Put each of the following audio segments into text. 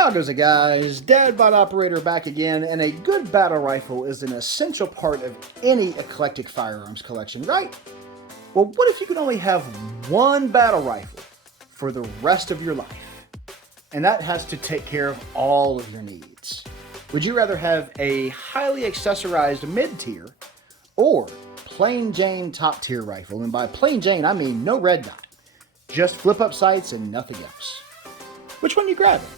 How goes it, guys? Dadbot Operator back again, and a good battle rifle is an essential part of any eclectic firearms collection, right? Well, what if you could only have one battle rifle for the rest of your life? And that has to take care of all of your needs. Would you rather have a highly accessorized mid-tier or plain Jane top-tier rifle? And by plain Jane, I mean no red dot, just flip-up sights and nothing else. Which one are you grabbing?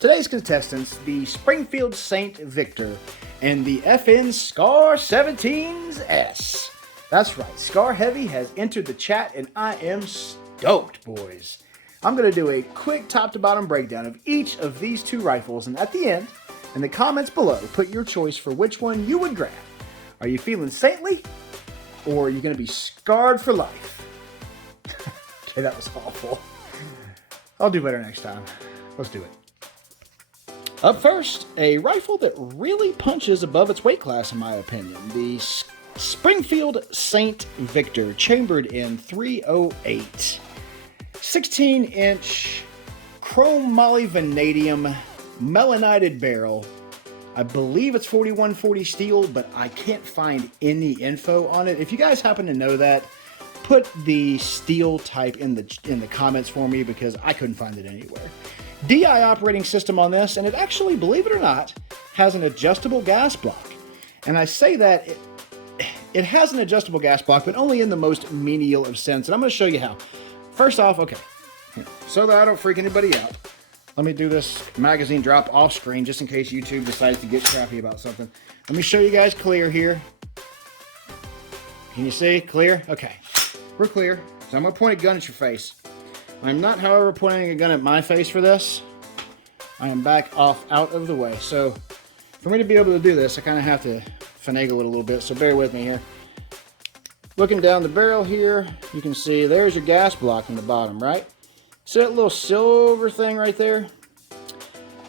Today's contestants, the Springfield Saint Victor and the FN Scar 17s. That's right, Scar Heavy has entered the chat and I am stoked, boys. I'm going to do a quick top to bottom breakdown of each of these two rifles, and at the end, in the comments below, put your choice for which one you would grab. Are you feeling saintly, or are you going to be scarred for life? Okay, that was awful. I'll do better next time. Let's do it. Up first, a rifle that really punches above its weight class, in my opinion. The Springfield Saint Victor, chambered in .308. 16-inch chrome molybdenum melanited barrel. I believe it's 4140 steel, but I can't find any info on it. If you guys happen to know that, put the steel type in the comments for me, because I couldn't find it anywhere. DI operating system on this, and it actually, believe it or not, has an adjustable gas block. And I say that it has an adjustable gas block, but only in the most menial of sense. And I'm going to show you how. First off, okay, so that I don't freak anybody out, let me do this magazine drop off screen just in case YouTube decides to get crappy about something. Let me show you guys clear here. Can you see? Clear? Okay, we're clear. So I'm going to point a gun at your face. I'm not, however, pointing a gun at my face for this. I am back off out of the way. So for me to be able to do this, I kind of have to finagle it a little bit, so bear with me here. Looking down the barrel here, you can see there's your gas block in the bottom, right? See that little silver thing right there?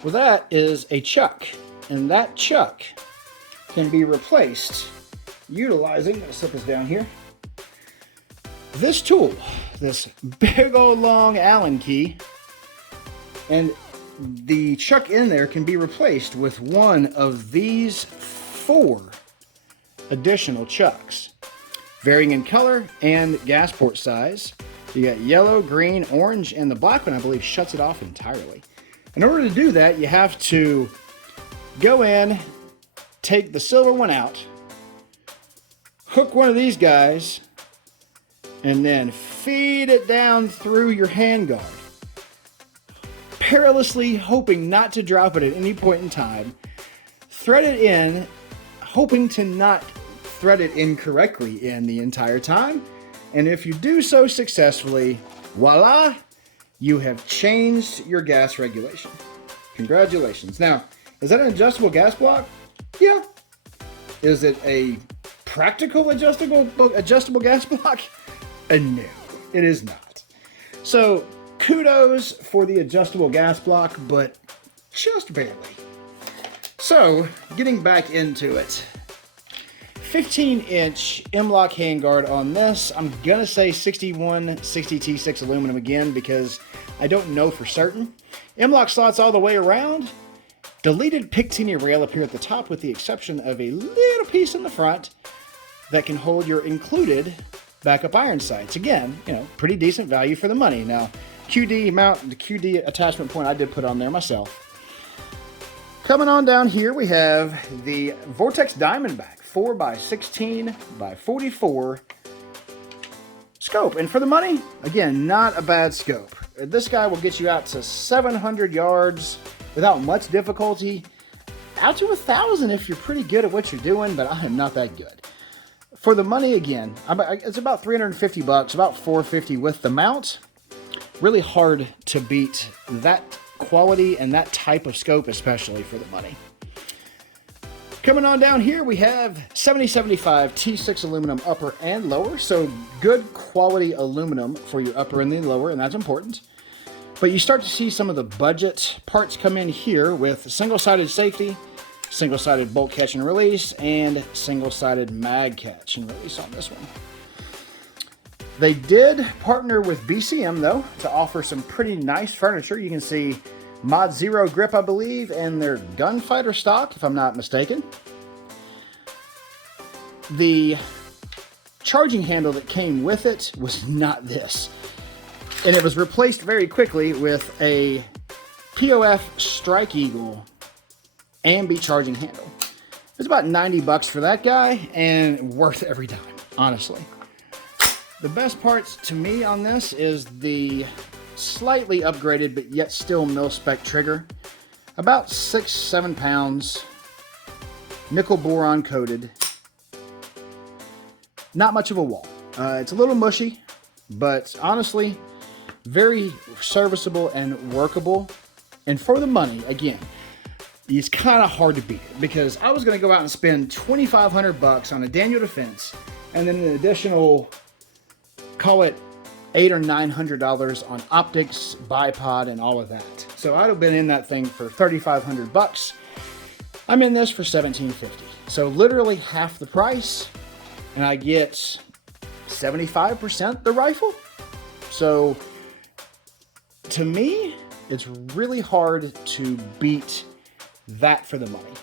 Well, that is a chuck, and that chuck can be replaced utilizing, I'm going to slip this down here, this tool, this big old long Allen key, and the chuck in there can be replaced with one of these 4 additional chucks, varying in color and gas port size. You got yellow, green, orange, and the black one, I believe, shuts it off entirely. In order to do that, you have to go in, take the silver one out, hook one of these guys, and then feed it down through your handguard, perilously hoping not to drop it at any point in time. Thread it in, hoping to not thread it incorrectly in the entire time. And if you do so successfully, voila, you have changed your gas regulation. Congratulations. Now, is that an adjustable gas block? Yeah. Is it a practical adjustable gas block? No, it is not. So kudos for the adjustable gas block, but just barely. So getting back into it, 15-inch M-LOK handguard on this. I'm gonna say 6160 T6 aluminum again, because I don't know for certain. M-LOK slots all the way around. Deleted Pictinia rail appear at the top, with the exception of a little piece in the front that can hold your included backup iron sights. Again, you know, pretty decent value for the money. Now, QD mount, the QD attachment point I did put on there myself. Coming on down here, we have the Vortex Diamondback 4x16x44 scope. And for the money, again, not a bad scope. This guy will get you out to 700 yards without much difficulty. Out to 1,000 if you're pretty good at what you're doing, but I am not that good. For the money, again, it's about 350 bucks, about 450 with the mount. Really hard to beat that quality and that type of scope, especially for the money. Coming on down here, we have 7075 T6 aluminum upper and lower, so good quality aluminum for your upper and the lower, and that's important. But you start to see some of the budget parts come in here with single-sided safety, single-sided bolt catch and release, and single-sided mag catch and release on this one. They did partner with BCM, though, to offer some pretty nice furniture. You can see Mod Zero grip, I believe, and they're gunfighter stock, if I'm not mistaken. The charging handle that came with it was not this. And it was replaced very quickly with a POF Strike Eagle ambi charging handle. It's about 90 bucks for that guy, and worth every dime, honestly. The best parts to me on this is the slightly upgraded but yet still mil-spec trigger. About 6-7 pounds, nickel boron coated. Not much of a wall. It's a little mushy, but honestly, very serviceable and workable. And for the money, again, it's kind of hard to beat it, because I was going to go out and spend 2,500 bucks on a Daniel Defense, and then an additional, call it $800 or $900 on optics, bipod, and all of that. So I'd have been in that thing for 3,500 bucks. I'm in this for $1,750. So literally half the price, and I get 75% the rifle. So to me, it's really hard to beat that for the money.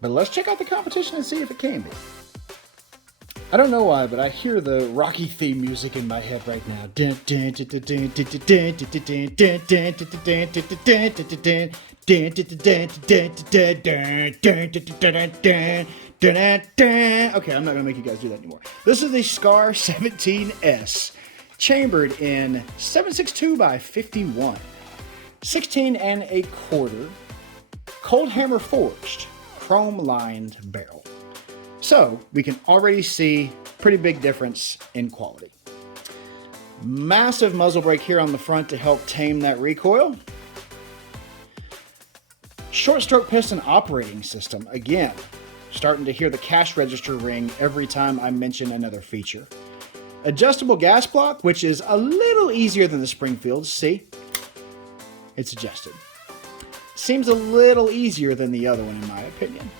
But let's check out the competition and see if it can be. I don't know why, but I hear the Rocky theme music in my head right now. Okay, I'm not gonna make you guys do that anymore. This is the Scar 17S, chambered in 7.62 by 51, 16¼ cold hammer forged, chrome lined barrel. So we can already see pretty big difference in quality. Massive muzzle brake here on the front to help tame that recoil. Short stroke piston operating system. Again, starting to hear the cash register ring every time I mention another feature. Adjustable gas block, which is a little easier than the Springfield. See? It's adjusted. Seems a little easier than the other one in my opinion.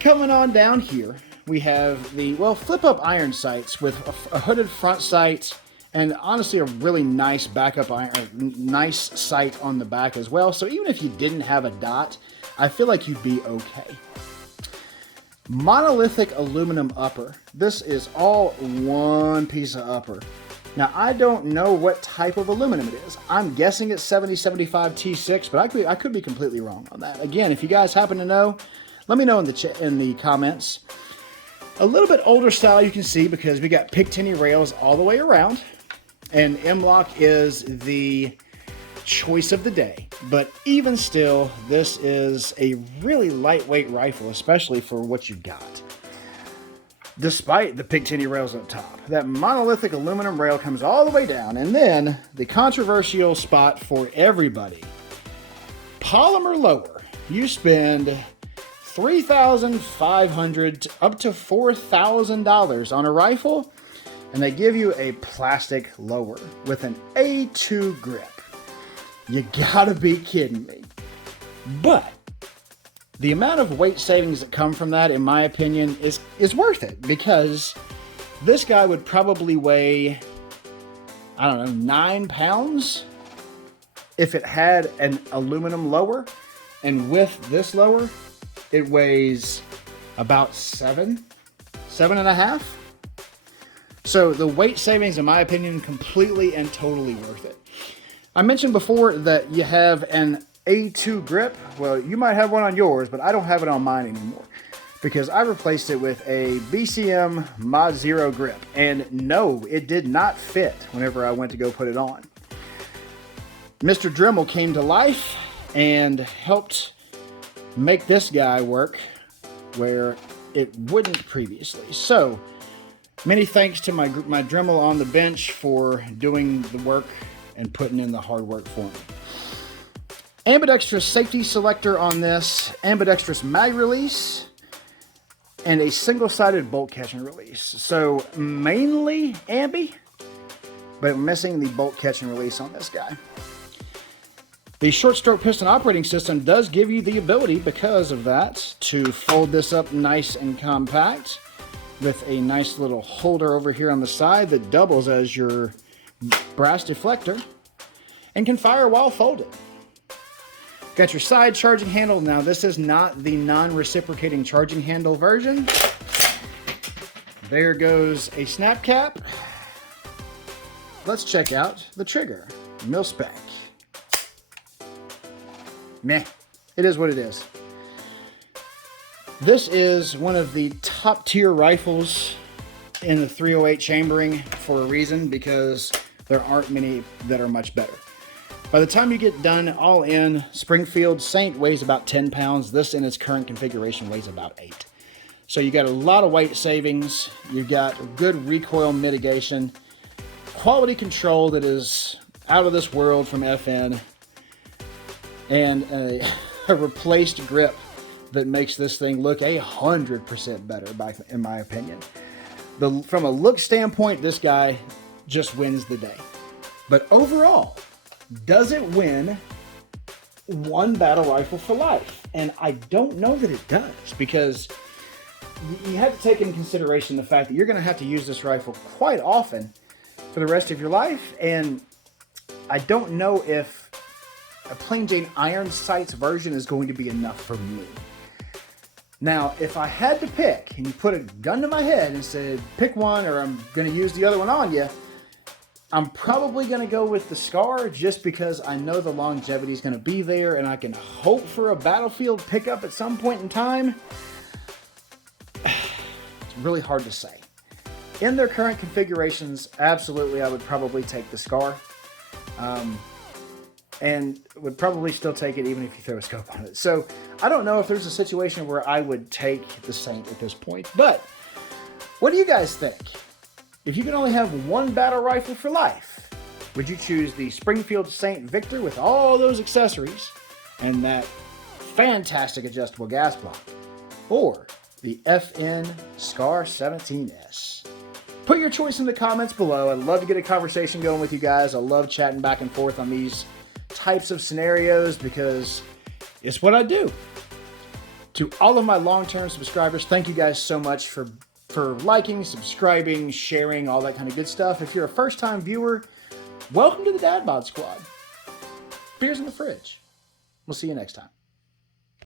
Coming on down here, we have the, well, flip-up iron sights with a hooded front sight, and honestly a really nice backup iron, nice sight on the back as well. So even if you didn't have a dot, I feel like you'd be okay. Monolithic aluminum upper. This is all one piece of upper. Now, I don't know what type of aluminum it is. I'm guessing it's 7075 T6, but I could be completely wrong on that. Again, if you guys happen to know, let me know in the comments. A little bit older style, you can see, because we got Picatinny rails all the way around, and M-LOK is the choice of the day. But even still, this is a really lightweight rifle, especially for what you got. Despite the Picatinny rails up top, that monolithic aluminum rail comes all the way down, and then the controversial spot for everybody. Polymer lower. You spend $3,500 up to $4,000 on a rifle, and they give you a plastic lower with an A2 grip. You gotta be kidding me. But the amount of weight savings that come from that, in my opinion, is worth it, because this guy would probably weigh, I don't know, 9 pounds if it had an aluminum lower, and with this lower, it weighs about 7.5. So the weight savings, in my opinion, completely and totally worth it. I mentioned before that you have an A2 grip. Well, you might have one on yours, but I don't have it on mine anymore, because I replaced it with a BCM Mod Zero grip. And no, it did not fit whenever I went to go put it on. Mr. Dremel came to life and helped make this guy work where it wouldn't previously. So many thanks to my Dremel on the bench for doing the work and putting in the hard work for me. Ambidextrous safety selector on this, ambidextrous mag release, and a single-sided bolt catch and release. So mainly ambi, but missing the bolt catch and release on this guy. The short stroke piston operating system does give you the ability, because of that, to fold this up nice and compact with a nice little holder over here on the side that doubles as your brass deflector. and can fire while folded. Got your side charging handle. Now this is not the non-reciprocating charging handle version. There goes a snap cap. Let's check out the trigger. Mil-spec. Meh. It is what it is. This is one of the top tier rifles in the 308 chambering for a reason, because there aren't many that are much better. By the time you get done all in, Springfield Saint weighs about 10 pounds. This in its current configuration weighs about 8. So you got a lot of weight savings. You've got good recoil mitigation, quality control that is out of this world from FN, and a replaced grip that makes this thing look 100% better, in my opinion. From a look standpoint, this guy just wins the day. But overall, does it win one battle rifle for life? And I don't know that it does, because you have to take into consideration the fact that you're going to have to use this rifle quite often for the rest of your life. And I don't know if a plain Jane iron sights version is going to be enough for me. Now, if I had to pick, and you put a gun to my head and said, pick one or I'm going to use the other one on you, I'm probably going to go with the Scar, just because I know the longevity is going to be there and I can hope for a battlefield pickup at some point in time. It's really hard to say. In their current configurations, absolutely, I would probably take the Scar. And would probably still take it even if you throw a scope on it. So I don't know if there's a situation where I would take the Saint at this point. But what do you guys think? If you could only have one battle rifle for life, would you choose the Springfield Saint Victor with all those accessories and that fantastic adjustable gas block, or the FN Scar 17S? Put your choice in the comments below. I'd love to get a conversation going with you guys. I love chatting back and forth on these types of scenarios because it's what I do. To all of my long-term subscribers, thank you guys so much for liking, subscribing, sharing, all that kind of good stuff. If you're a first-time viewer, welcome to the Dad Bod Squad. Beers in the fridge. We'll see you next time.